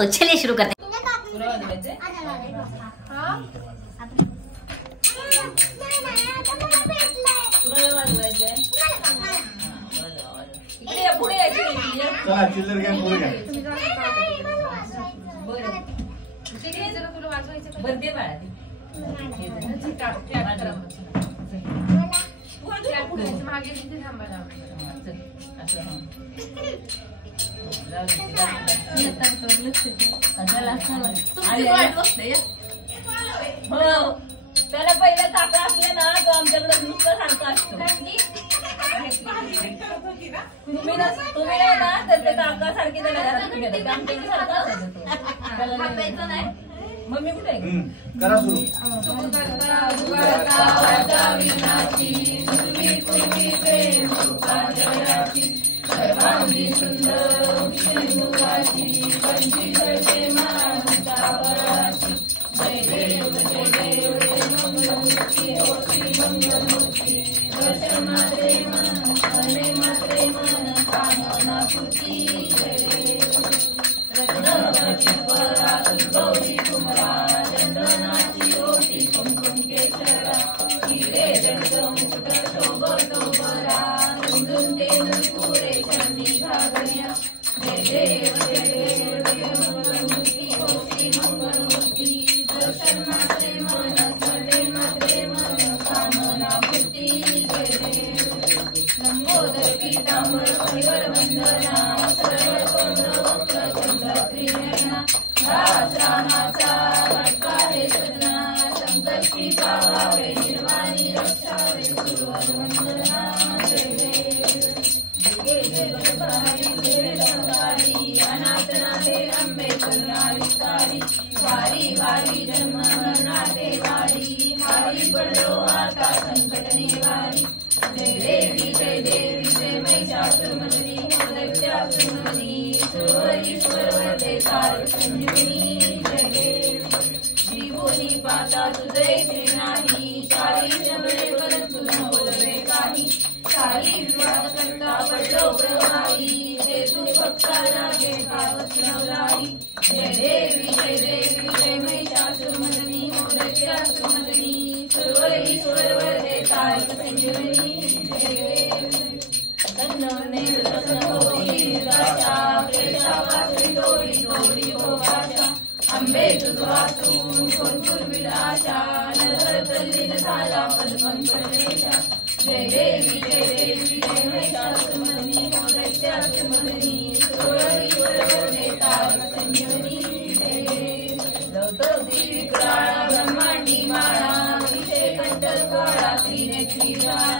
तो चलिए शुरू करते हैं। चला चिल्लर घ्या पुढे घ्या बर्थडे बाळा मागे तिथे थांबायला त्याला पहिला काका असले ना तो आमच्याकडे नुसतं सारखं असतो. तुम्ही ना तर ते काका सारखे त्याला घरात घेतात आमच्याकडे सारखं असायचं तो नाही. मम्मी कुठे करा सुरू. पाता तुझे नाही चाली जमले परंतु न बोलवे काही चाली विवाद करता पडलो प्रवाही ते तू भक्ताला घे पावस नवराही. जय देवी जय महिषासुरमर्दिनी मोदक्यासुरमर्दिनी सर्व ईश्वर वरदे तारक संजीवनी. जय तन्नने रत्नकोटिराशा प्रेषावासुरी तोडी तोडी भोगाशा अंबे तुझवासून कोणपूर विलाशा नरहर तल्लीन झाला पद्मन परदेशा. जय देवी जय महिषासुरमर्दिनी मोदक्यासुरमर्दिनी सर्व ईश्वर वरदे तारक संजीवनी. रौद्रवती विक्राळा ब्रह्मांडी माळा विषय कंठल काळा श्रीनेत्री जाळा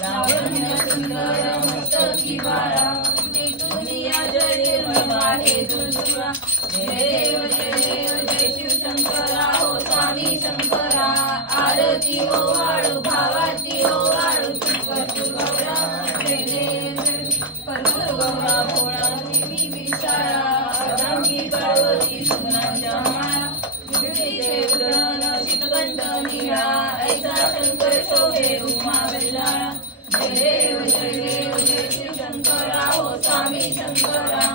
रावण सुंदर मस्तकी बाळा दुनिया निर्मळ आहे दुर्जुळा. जय देव जय शिवशंकरा हो स्वामी शंकरा आरती हो वाळू भावाची हो वाळू कर्पूर गौरा. जय देव कर्पूर गौरा भोळा देवी विशाळा अर्धांगी पार्वती सुगुणांच्या माळा उदन शीतकंठ निळा ऐसा शंकर शोभे उमा वेल्लाळा. जय देव जय शिवशंकरा हो स्वामी शंकरा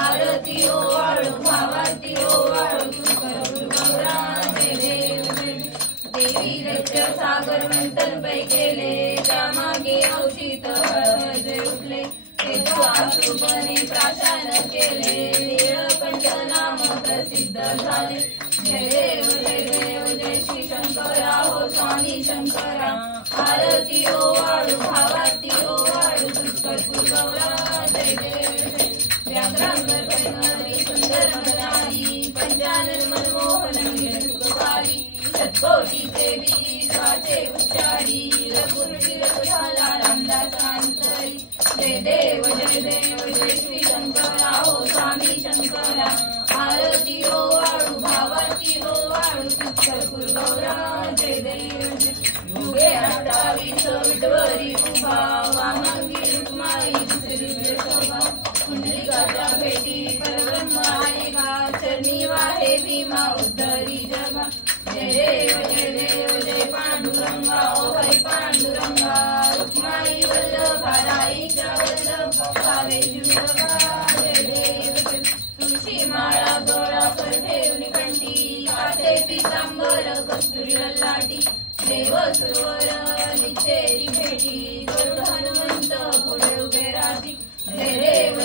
आरती हो वाळू भावाती हो वाळू कर्पूर गौरा. जय देव देवी रच्य सागर मंथन पै केले त्यामागे औषित हळहळ उठले ते आशुपणे प्राशन केले नीळकंठ नाम प्रसिद्ध झाले. जय देव जय श्री शंकरा हो स्वामी शंकरा आरती हो वाळू भावाती हो वाळू कर्पूर गौरा. जय देव व्याघ्रांबर पैमरी सुंदर मनाली पंचानन मनमोहन सुखकारी शतकोटी देवी स्वाचे उच्चारी रघुरुची रघुशाला रामदासांतरी. जय देव जय श्री शंकरा हो स्वामी शंकरा आरती हो वाळू भावाती हो वाळू कर्पूर गौरा. जय देव युगे 28 विटवरी उभा वामंगी रुक्माई दुसरी शोभा पुंडलिकाच्या भेटी परब्रह्म आहे गा चरणी वाहे भीमा उद्धरी जगा. जय देव जय पांडुरंगा ओ हरी पांडुरंगा रुक्माई वल्लभा राईच्या वल्लभ भावे जुळवा. जय देव तुळशी माळा गोळा ललाटी देव सरोवर निश्चेरी भेटी गरुड हनुमंत पुढे उभे राहती जय देव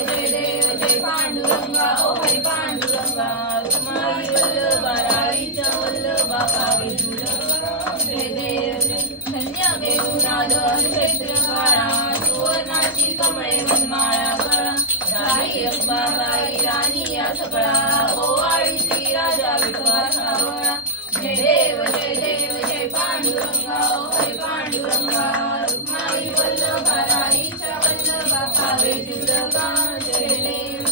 जय पांडुरंगा ओ हरी पांडुरंगा तुम्हारी वल्लभा राईच्या वल्लभा कावे तुलभा जय देव धन्य बेहुनाद चैत्र काळा सुवर्णाची कमळे वनमाळा गळा राही अक्बाबाई राणी या सगळा ओवाळी श्री राजा विठवा सावळा जय देव जय पांडुरंगा ओ हरी पांडुरंगा रुक्माई वल्लभा राईच्या वल्लभा कावे तुलभा जय देव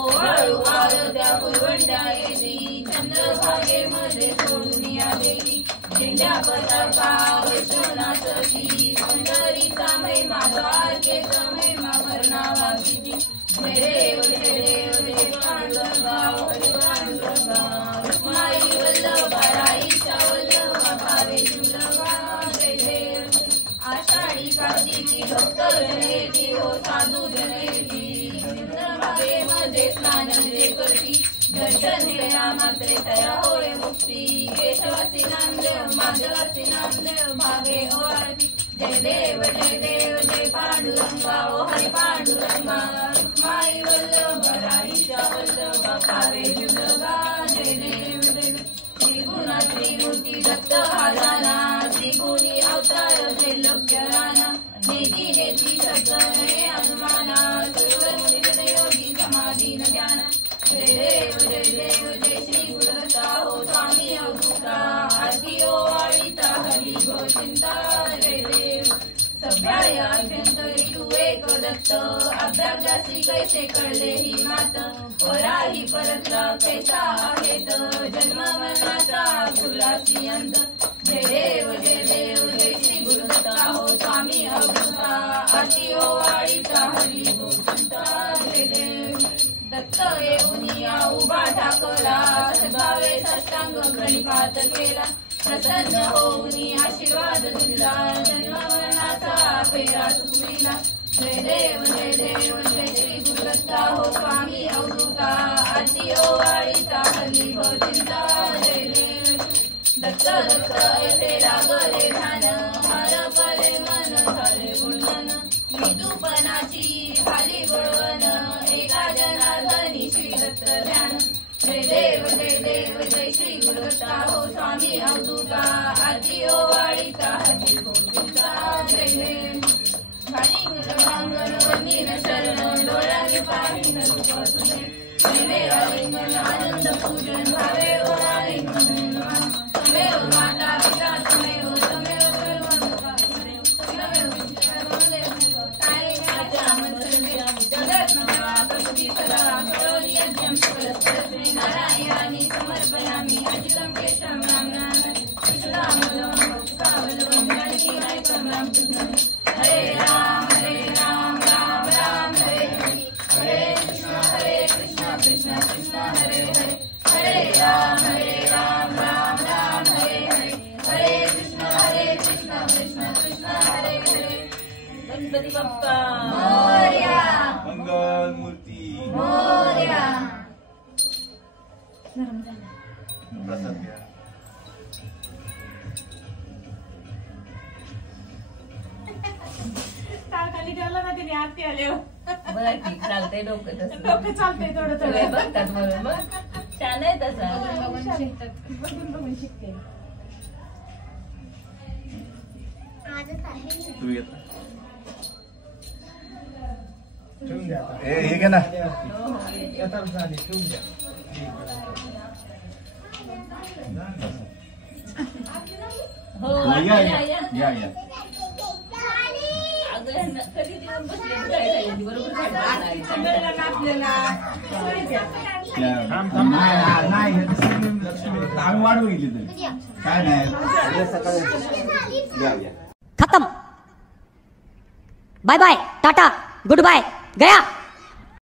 ओवाळू आरत्या पुरवंड्या येती चंद्रभागेमध्ये सोडून या देवी झेंड्या पताका वैष्णवनाथी सुंदरीचा महिमा द्वारकेचा महिमा वर्णावा किती जय देव पांडुरंगा हरी पांडुरंगा रुक्माई वल्लभा राईच्या वल्लभा कावे तुलभा जय देव आषाढी कार्तिकी भक्तजन येती हो साधू जन येती चंद्रभागेमध्ये स्नान जे करती दर्शन दिल्या मात्रे तया होळे मुक्ती केशवासी नामदेव माधवासी नामदेव भागे ओवाळती जय देव जय पांडुरंगा ओ हरी पांडुरंगा रुक्माई वल्लभा राईच्या वल्लभा कावे तुलभा जय देव श्रीगुणा श्रीमूर्ती दत्त हा जाना श्रीगुणी अवतार त्रैलोक्य राणा नेती नेती सज्जने अनुमाना सर्व मुनिजन योगी समाधीन ज्ञान जय देव जय श्री गुरुदत्ता हो स्वामी अवधूता आरती ओवाळीता हरी गो चिंता जय देव सभ्याय अभ्यंतरी तू एक दत्त अभ्यासी कैसे कळले ही मात पराही परतला कैसा आहेत जन्म मरणाचा फुलासी अंत जय देव जय श्री गुरुदत्ता हो स्वामी अवधूता आरती ओवाळीता हरी गो चिंता जय देव दत्त येऊनिया उभा ठाकला सभावे साष्टांग प्रणिपात केला प्रसन्न होऊनी आशीर्वाद दिला जन्ममरणाचा फेरा चुकविला जय देव जय श्री गुरुदत्ता हो स्वामी अवधूता आरती ओवाळीता हरी गो चिंता जय देव दत्त ऐसे लागले ध्यान हरपले मन झाले गुणन विदूपनाची खाली गुणवन एका जनार्दनी श्री दत्त ध्यान जय देव जय श्री गुरुदत्ता हो स्वामी अवधूता आरती ओवाळीता हरी गो चिंता जय देव भालिंगन वंदीन शरण डोळ्याने पाहिन रूप तुझे प्रेमे आलिंगन आनंद पूजन भावे ओवाळिंगन तमेव माता पिता तमेव सर्वलोका नारायणानि समर्पयामि अजितं केशवं राम कृष्णामलम राम कृष्ण हरे राम राम राम हरे हरे कृष्ण कृष्ण कृष्ण हरे हरे हरे राम राम राम हरे हरे हरे कृष्ण कृष्ण कृष्ण हरे हरे गणपती बाप्पा मोरया मंगल मूर्ती मोरया प्रसाद घ्या खाली ठेवलं ना तिने आरती आले बघा की चालतंय डोकं तसं डोकं चालतंय थोडं सगळे थोडं बघतात म्हणून मग छान आहे तसा बघून शिकते तू घेतला हे घे ना हो या या या या या अगं कधी दिवस बसले काय झालं बरोबर आपल्याला आम्ही वाट बघितली तरी काय नाही खत्म bye bye tata goodbye गया।